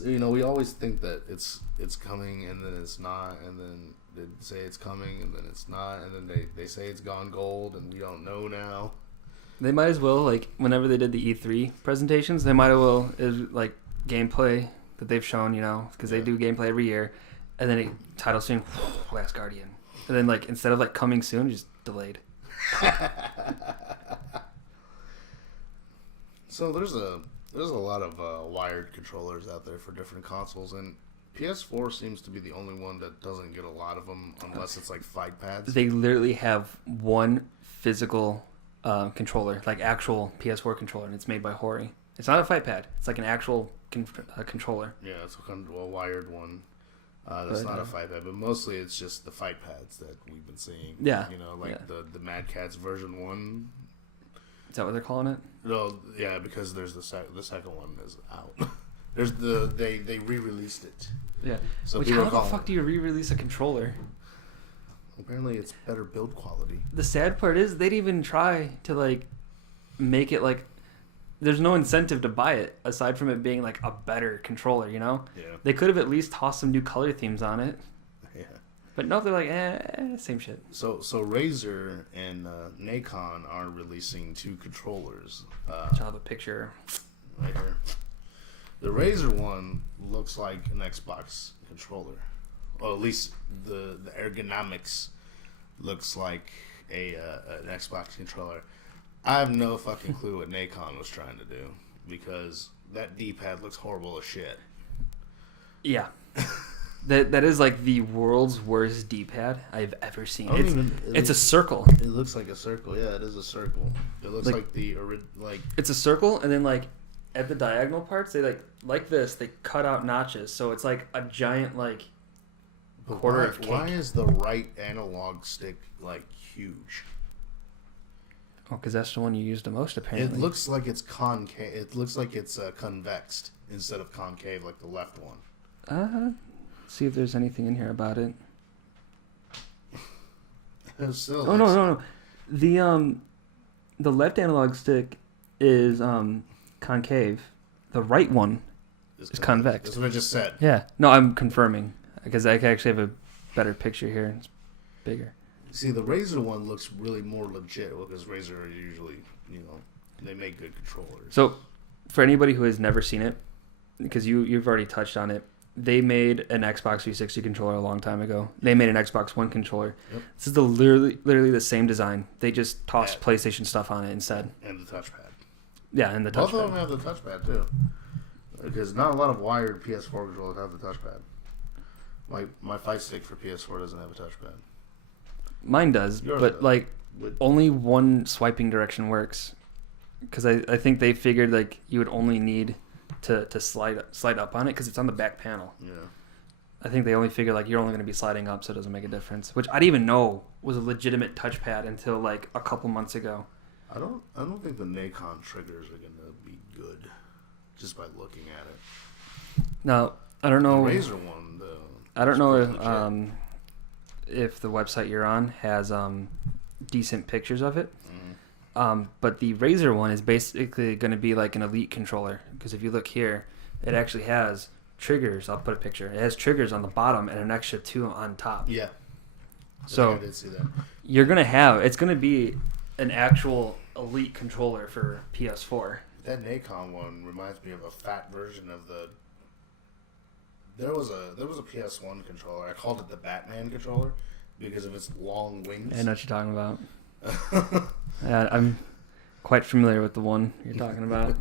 We always think that it's coming, and then it's not, and then they say it's coming, and then it's not, and then they say it's gone gold, and we don't know now. They might as well, whenever they did the E3 presentations, they might as well, gameplay that they've shown, because they do gameplay every year, and then a title screen, Last Guardian. And then, instead of, coming soon, just delayed. So there's a lot of wired controllers out there for different consoles, and PS4 seems to be the only one that doesn't get a lot of them unless it's fight pads. They literally have one physical controller, actual PS4 controller, and it's made by Hori. It's not a fight pad. It's an actual controller. Yeah, it's a wired one. That's not a fight pad, but mostly it's just the fight pads that we've been seeing. Yeah. The Mad Catz version 1. Is that what they're calling it? No, yeah, because there's the second one is out. There's they re-released it. Yeah. So how the fuck do you re-release a controller? Apparently, it's better build quality. The sad part is they didn't even try to make it there's no incentive to buy it aside from it being a better controller. Yeah. They could have at least tossed some new color themes on it. Yeah. But no, they're like, same shit. So Razer and Nikon are releasing 2 controllers. I'll have a picture right here. The Razer one looks like an Xbox controller, or at least the ergonomics looks like an Xbox controller. I have no fucking clue what Nikon was trying to do, because that D-pad looks horrible as shit. Yeah. That is like the world's worst D-pad I've ever seen. It's a circle. It looks like a circle. Yeah, it is a circle. It looks like it's a circle, and then like at the diagonal parts, they like this. They cut out notches, so it's like a giant quarter of cake. Why is the right analog stick like huge? Oh, because that's the one you use the most, apparently. It looks like it's concave. It looks like it's convexed instead of concave, like the left one. See if there's anything in here about it. Still no. The left analog stick is concave. The right one is convex. That's what I just said. Yeah. No, I'm confirming, because I actually have a better picture here. It's bigger. See, the Razer one looks really more legit, because Razer are usually, they make good controllers. So, for anybody who has never seen it, because you've already touched on it, they made an Xbox 360 controller a long time ago. They made an Xbox One controller. Yep. This is literally the same design. They just tossed PlayStation stuff on it instead. And the touchpad. Yeah, and the touchpad. Both of them have the touchpad, too. Because not a lot of wired PS4 controllers have the touchpad. My Fight Stick for PS4 doesn't have a touchpad. Mine does, but only one swiping direction works. Because I think they figured you would only need to slide up on it, because it's on the back panel. Yeah. I think they only figure you're only going to be sliding up, so it doesn't make a difference. Which I didn't even know was a legitimate touchpad until a couple months ago. I don't think the Nikon triggers are going to be good just by looking at it. Now, I don't know. The Razer one, though. I don't know if the website you're on has decent pictures of it. But the Razer one is basically going to be like an Elite controller, because if you look here, it actually has triggers. I'll put a picture. It has triggers on the bottom and an extra 2 on top. Yeah. So I did see that. You're going to it's going to be an actual Elite controller for PS4. That Nikon one reminds me of a fat version of the... There was a PS1 controller. I called it the Batman controller because of its long wings. I know what you're talking about. Yeah, I'm quite familiar with the one you're talking about.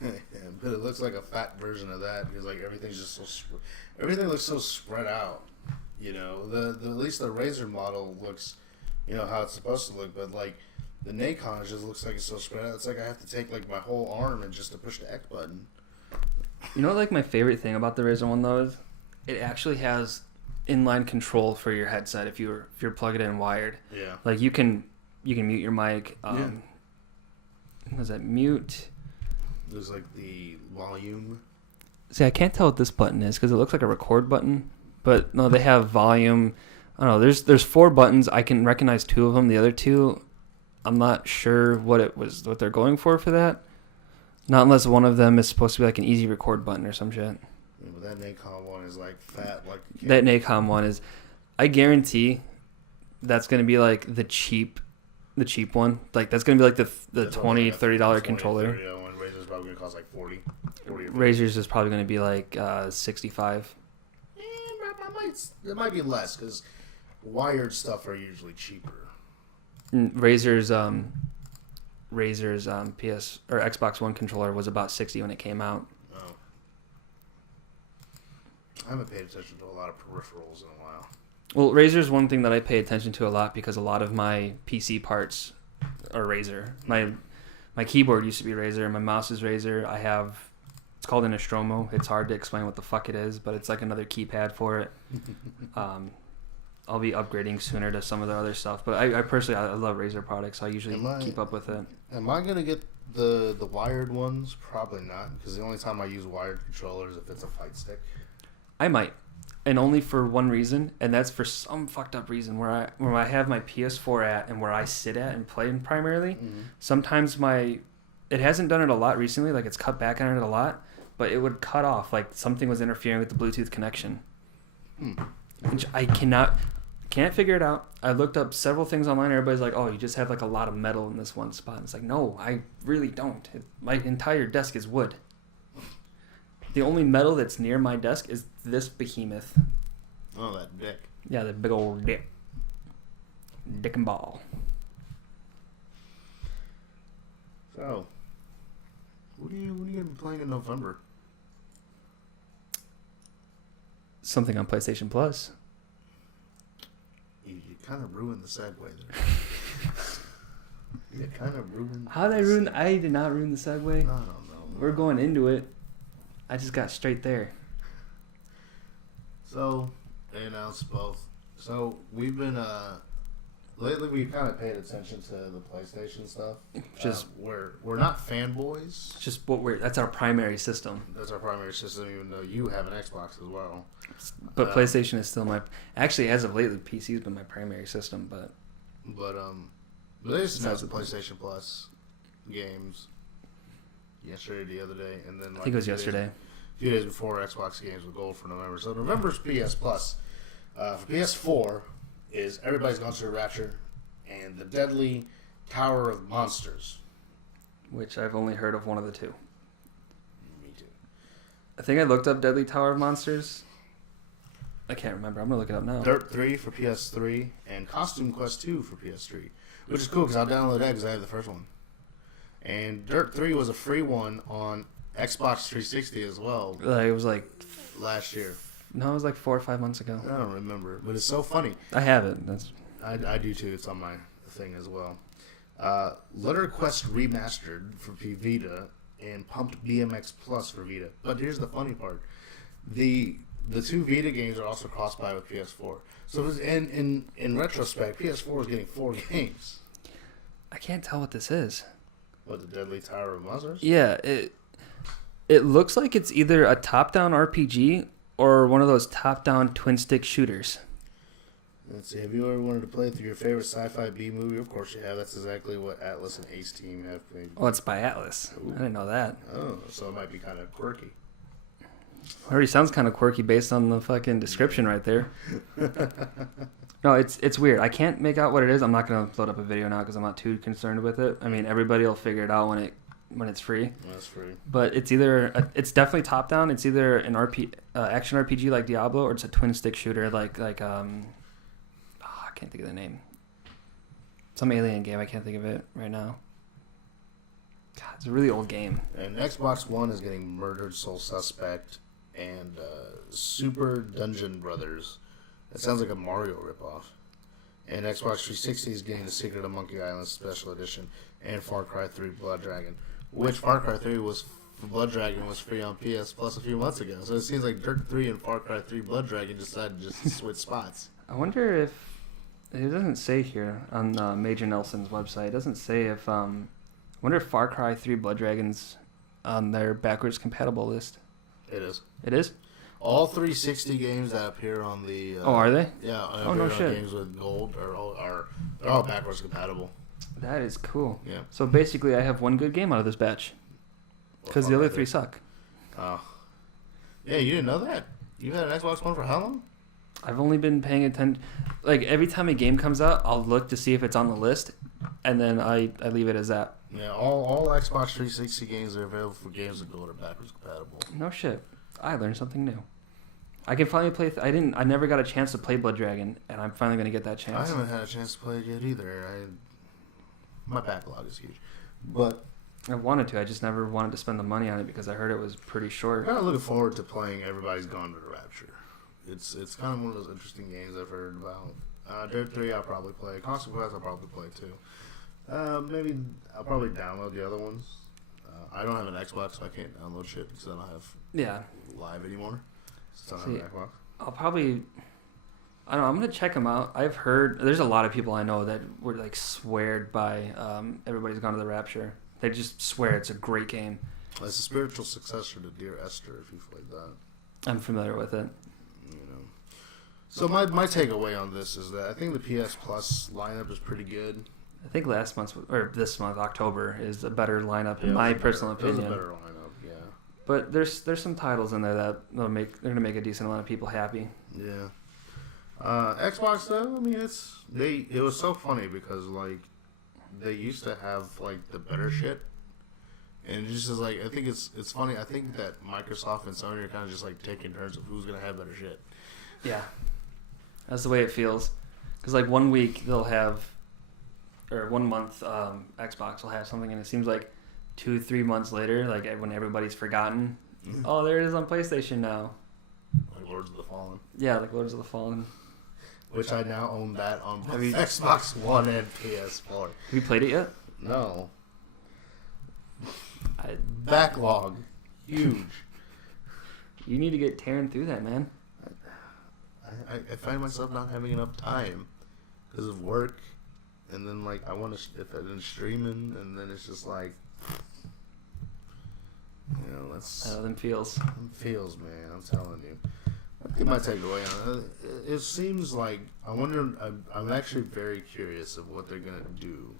Yeah, but it looks like a fat version of that, because everything's just everything looks so spread out. At least the Razer model looks, how it's supposed to look, but the Nikon just looks like it's so spread out. It's like I have to take my whole arm and just to push the X button. You know, my favorite thing about the Razer one though is it actually has inline control for your headset if you're plugged in wired. Yeah. You can mute your mic. What is that? Mute. There's the volume. See, I can't tell what this button is because it looks like a record button, but no, they have volume. I don't know. There's 4 buttons. I can recognize 2 of them. The other 2, I'm not sure what they're going for that. Not unless one of them is supposed to be an easy record button or some shit. Yeah, but that Nikon one is fat. That Nikon one is, I guarantee, that's gonna be the cheap one. That's gonna be the $20, $30 controller. And Razer's probably gonna cost 40. Razer's is probably gonna be 65. It might be less because wired stuff are usually cheaper. Razer's PS or Xbox One controller was about 60 when it came out. Oh. I haven't paid attention to a lot of peripherals in a while. Well, Razer's one thing that I pay attention to a lot because a lot of my PC parts are Razer. My keyboard used to be Razer. My mouse is Razer. It's called an Nostromo. It's hard to explain what the fuck it is, but it's another keypad for it. I'll be upgrading sooner to some of the other stuff, but I personally love Razer products, so I usually keep up with it. Am I gonna get the wired ones? Probably not, because the only time I use wired controllers if it's a fight stick. I might, and only for one reason, and that's for some fucked up reason where I have my PS4 at and where I sit at and play primarily. Mm-hmm. Sometimes it hasn't done it a lot recently, it's cut back on it a lot, but it would cut off something was interfering with the Bluetooth connection. which I can't figure it out. I looked up several things online. Everybody's like, "Oh, you just have like a lot of metal in this one spot." And it's like, no, I really don't. My entire desk is wood. The only metal that's near my desk is this behemoth. Oh, that dick. Yeah, the big old dick. Dick and ball. So, what are you gonna be playing in November? Something on PlayStation Plus. You kind of ruined the segue there. You kind of ruined. How did I ruin? I did not ruin the segue. I don't know. We're going into it. I just got straight there. So they announced both. So we've been lately we've kind of paid attention to the PlayStation stuff. Just we're not fanboys. Just that's our primary system. That's our primary system, even though you have an Xbox as well. But PlayStation is still actually, as of lately, PC's been my primary system. But they just announced the PlayStation Plus games yesterday, the other day, and then I think it was yesterday. A few days before, Xbox games with gold for November. So November's PS Plus. For PS4 is Everybody's Gone Through Rapture and The Deadly Tower of Monsters. Which I've only heard of one of the two. Me too. I think I looked up Deadly Tower of Monsters. I can't remember. I'm going to look it up now. Dirt 3 for PS3 and Costume Quest 2 for PS3. Which is cool because I'll download that because I have the first one. And Dirt 3 was a free one on Xbox 360 as well. It was like... last year. No, it was like 4 or 5 months ago. I don't remember, but it's so funny. I have it. I do too. It's on my thing as well. Letter Quest Remastered for Vita and Pumped BMX Plus for Vita. But here's the funny part. The two Vita games are also cross-buy with PS4. So in retrospect, PS4 is getting 4 games. I can't tell what this is. What, the Deadly Tower of Monsters? Yeah, it looks like it's either a top-down RPG or one of those top-down twin-stick shooters. Let's see. Have you ever wanted to play through your favorite sci-fi B movie? Of course you have. That's exactly what Atlas and Ace Team have made. Oh, it's by Atlas. Ooh. I didn't know that. Oh, so it might be kind of quirky. Already sounds kind of quirky based on the fucking description right there. No, it's weird. I can't make out what it is. I'm not going to load up a video now because I'm not too concerned with it. I mean, everybody will figure it out when it's free. That's free. But it's it's definitely top down. It's either an action RPG like Diablo, or it's a twin stick shooter like I can't think of the name. Some alien game. I can't think of it right now. God, it's a really old game. And Xbox One is getting Murdered Soul Suspect and Super Dungeon Brothers. That sounds like a Mario ripoff. And Xbox 360 is getting The Secret of Monkey Island Special Edition and Far Cry 3 Blood Dragon. Which Far Cry 3 Blood Dragon was free on PS Plus a few months ago. So it seems like Dirt 3 and Far Cry 3 Blood Dragon decided to just switch spots. I wonder if... It doesn't say here on Major Nelson's website. It doesn't say if... I wonder if Far Cry 3 Blood Dragon's on their backwards compatible list. It is. It is? All 360 games that appear on the... are they? Yeah. Oh, no shit. Games with gold they're all backwards compatible. That is cool. Yeah. So basically I have one good game out of this batch. Because the other 3 suck. Oh. Yeah, you didn't know that? You had an Xbox One for how long? I've only been paying attention. Like, every time a game comes out, I'll look to see if it's on the list, and then I leave it as that. Yeah, all Xbox 360 games are available for games that go to backwards compatible. No shit. I learned something new. I can finally play... I never got a chance to play Blood Dragon, and I'm finally going to get that chance. I haven't had a chance to play it yet either. My backlog is huge. But... I wanted to. I just never wanted to spend the money on it because I heard it was pretty short. I'm kind of looking forward to playing Everybody's Gone to the Rapture. It's kind of one of those interesting games I've heard about. Dirt 3 I'll probably play. Consequence I'll probably play too. Maybe I'll probably download the other ones. I don't have an Xbox, so I can't download shit because I don't have Live anymore. So I don't have an Xbox. I'll probably... I don't know. I'm going to check them out. I've heard... There's a lot of people I know that were like sweared by Everybody's Gone to the Rapture. They just swear it's a great game. It's a spiritual successor to Dear Esther, if you've played that. I'm familiar with it. You know. So my takeaway on this is that I think the PS Plus lineup is pretty good. I think this month, October, is a better lineup in my personal opinion. It's a better lineup, yeah. But there's some titles in there that they're going to make a decent amount of people happy. Yeah. Xbox though, I mean, it was so funny because like they used to have like the better shit, and it just is like I think it's funny. I think that Microsoft and Sony are kind of just like taking turns of who's gonna have better shit. Yeah, that's the way it feels. Because like 1 week they'll have, or 1 month Xbox will have something, and it seems like 2-3 months later, like when everybody's forgotten, oh, there it is on PlayStation now. Like Lords of the Fallen. Yeah, like Lords of the Fallen. Which I now own that on Xbox One and PS4. Have you played it yet? No. Backlog. Huge. You need to get tearing through that, man. I find myself not having enough time because of work. And then, like, I want to, if I've been streaming, and then it's just like, you know, that's. I know them feels. Them feels, man. I'm telling you. I think my takeaway on it, it seems like, I'm actually very curious of what they're going to do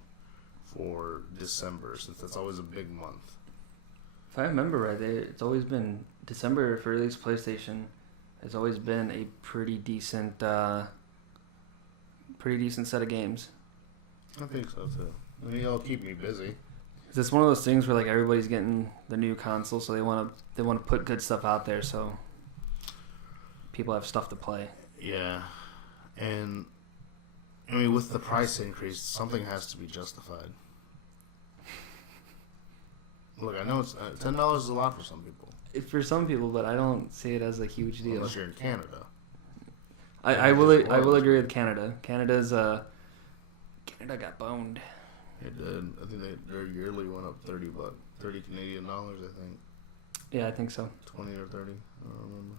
for December, since that's always a big month. If I remember right, it's always been December for at least PlayStation. It's always been a pretty decent set of games. I think so too. I mean, it'll keep me busy. It's one of those things where like everybody's getting the new console, so they want to put good stuff out there, so people have stuff to play. Yeah, and I mean, with the price increase, something has to be justified. Look, I know it's $10 is a lot for some people. For some people, but I don't see it as a huge deal. Unless you're in Canada. I will agree with Canada. Canada got boned. It did. I think their yearly went up $30 Canadian dollars. I think. Yeah, I think so. 20 or 30. I don't remember.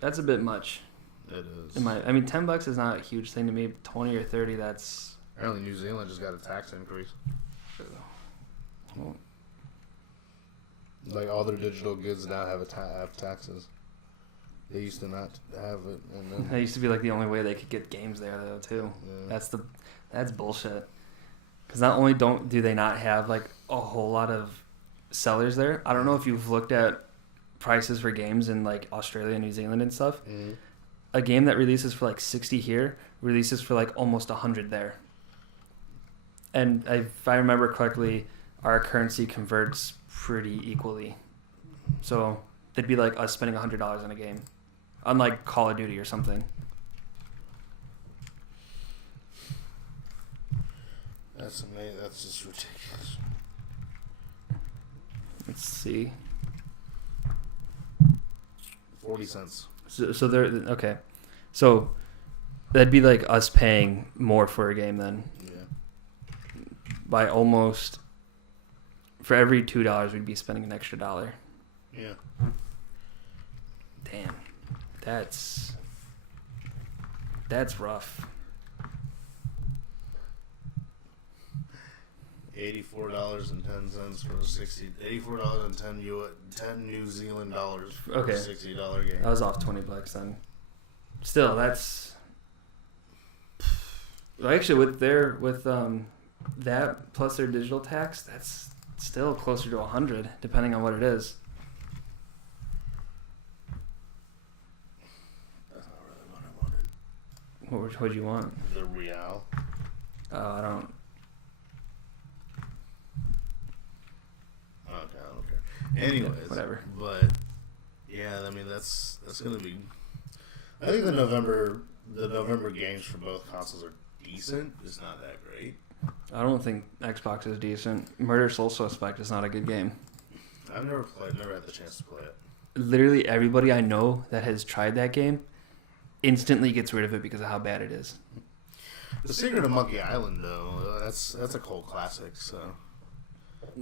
That's a bit much. It is. I mean, $10 is not a huge thing to me. 20 or 30, that's. Apparently, New Zealand just got a tax increase. Well, like all their digital goods now have taxes. They used to not have it, and then that used to be like the only way they could get games there, though. Too. Yeah. That's bullshit. Because not only do they not have like a whole lot of sellers there. I don't know if you've looked at prices for games in like Australia and New Zealand and stuff. Mm-hmm. A game that releases for like 60 here releases for like almost 100 there. And if I remember correctly, our currency converts pretty equally. So it'd be like us spending $100 on a game, unlike Call of Duty or something. That's amazing. That's just ridiculous. Let's see. 40 cents. So they're okay. So that'd be like us paying more for a game then. Yeah. By almost. For every $2, we'd be spending an extra $1. Yeah. Damn. That's rough. $84.10 for a $10 New Zealand dollars for okay. a $60 game. I was off $20 then. Still, that's actually with that plus their digital tax, that's still closer to 100, depending on what it is. That's not really what I wanted. What'd you want? The real. Oh, I don't. Okay, I don't care. Anyways, whatever. But yeah, I mean that's gonna be. I think the November games for both consoles are decent. It's not that great. I don't think Xbox is decent. Murder Soul Suspect is not a good game. I've never had the chance to play it. Literally everybody I know that has tried that game instantly gets rid of it because of how bad it is. The Secret of Monkey Island, though, that's a cult classic. So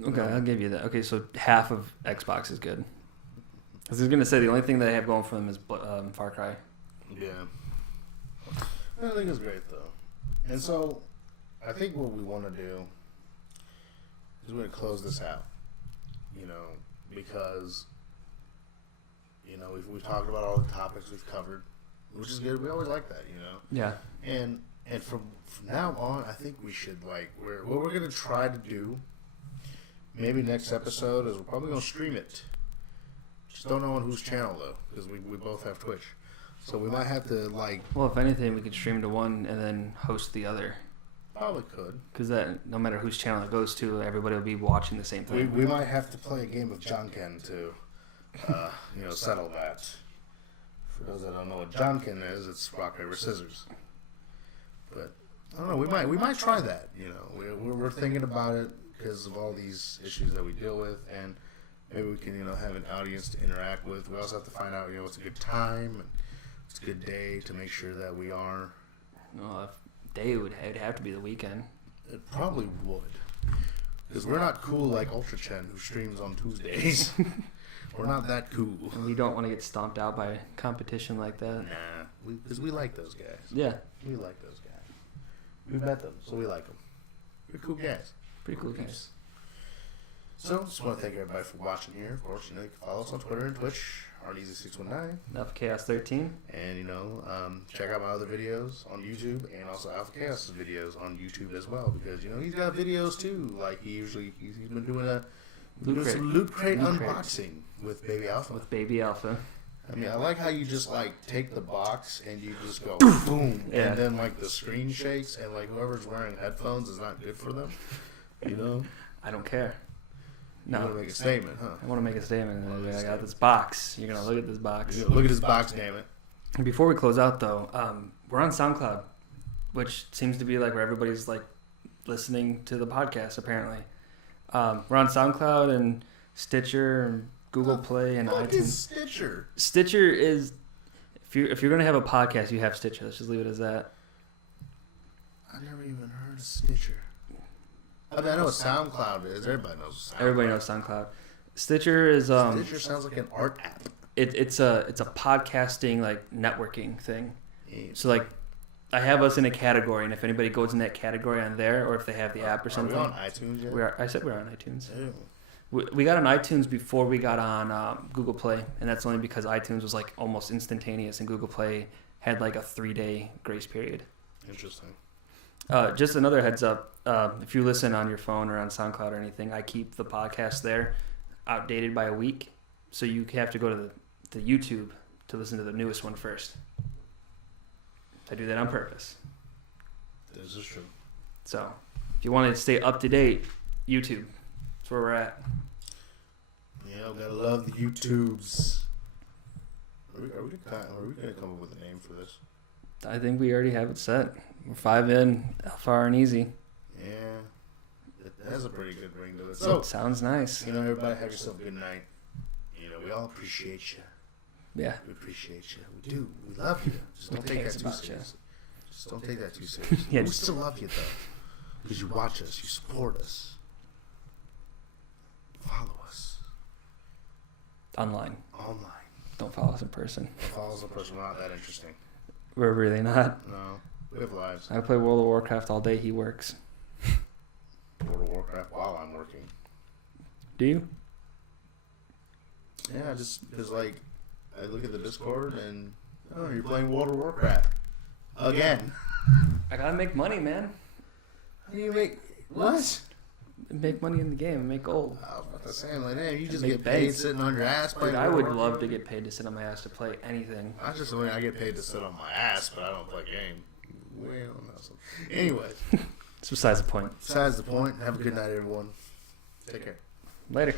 okay, I'll give you that. Okay, so half of Xbox is good. I was gonna say the only thing they have going for them is Far Cry. Yeah, I think it's great though, and so I think what we want to do is we're gonna close this out. Because we've talked about all the topics we've covered, which is good. We always like that, Yeah. And from now on, I think we should what we're gonna try to do. Maybe next episode is we're probably gonna stream it. Just don't know on whose channel though, because we both have Twitch. So we might have to like. Well, if anything, we could stream to one and then host the other. Probably could. Because that, no matter whose channel it goes to, everybody will be watching the same thing. We might have to play a game of Junkin to, settle that. For those that don't know what Junkin is, it's rock paper scissors. But I don't know. We might try that. We're thinking about it because of all these issues that we deal with, and maybe we can have an audience to interact with. We also have to find out what's a good time and what's a good day to make sure that we are. Well, it'd have to be the weekend. It probably would. Because we're not cool like Ultra Chen, who streams on Tuesdays. We're not that cool. And we don't want to get stomped out by competition like that. Nah. Because we like those guys. Yeah. We like those guys. We've met them, so we like them. We're cool guys. Pretty cool guys. So, just want to thank everybody for watching here. Of course, you can follow us on Twitter and Twitch. Arneezy619. Alpha Chaos 13. And, check out my other videos on YouTube and also Alpha Chaos' videos on YouTube as well. Because, he's got videos too. Like, he's been doing some Loot Crate unboxing with Baby Alpha. I mean, I like how you just, take the box and you just go, boom. Yeah. And then, the screen shakes and, whoever's wearing headphones is not good for them. I don't care. No. You want to make a statement, huh? I want to make a statement. I got this box. You're going to look at this box. Look at this box, damn it. And before we close out, though, we're on SoundCloud, which seems to be where everybody's listening to the podcast, apparently. We're on SoundCloud and Stitcher and Google Play and what iTunes. Is Stitcher? Stitcher is, if you're going to have a podcast, you have Stitcher. Let's just leave it as that. I never even heard of Stitcher. I know what SoundCloud is. Everybody knows SoundCloud. Everybody knows SoundCloud. Stitcher is Stitcher sounds like an art app. It's a podcasting networking thing. Yeah. So I have us in a category, and if anybody goes in that category on there, or if they have the app or something, are we on iTunes yet? I said we're on iTunes. Ew. We got on iTunes before we got on Google Play, and that's only because iTunes was almost instantaneous, and Google Play had a 3-day grace period. Interesting. Just another heads up, if you listen on your phone or on SoundCloud or anything, I keep the podcast there outdated by a week, so you have to go to the YouTube to listen to the newest one first. I do that on purpose. This is true. So if you want to stay up to date, YouTube, that's where we're at. Yeah, we gotta love the YouTubes. Are we gonna come up with a name for this? I think we already have it set. We're 5 in, Alpha and Arneezy. Yeah, it has a pretty good ring to it. So, sounds nice. Everybody have yourself a good night. We all appreciate you. Yeah. We appreciate you. We do. We love you. Just don't take that too serious. Just don't take that too serious. Yeah, we still love you, though. Because you watch us. You support us. Follow us. Online. Don't follow us in person. Don't follow us in person. We're not that interesting. We're really not. No. We have lives. I play World of Warcraft all day. He works. World of Warcraft while I'm working. Do you? Yeah, just because, I look at the Discord and, you're playing World of Warcraft. Again. I gotta make money, man. How do you make... What? Make money in the game and make gold. I was about to say, damn, you just get paid sitting on your ass playing. Dude, I would love to get paid to sit on my ass to play anything. I get paid to sit on my ass, but I don't play game. Well, no. Anyways. It's besides the point. Besides the point. Have a good night, everyone. Take care. Later.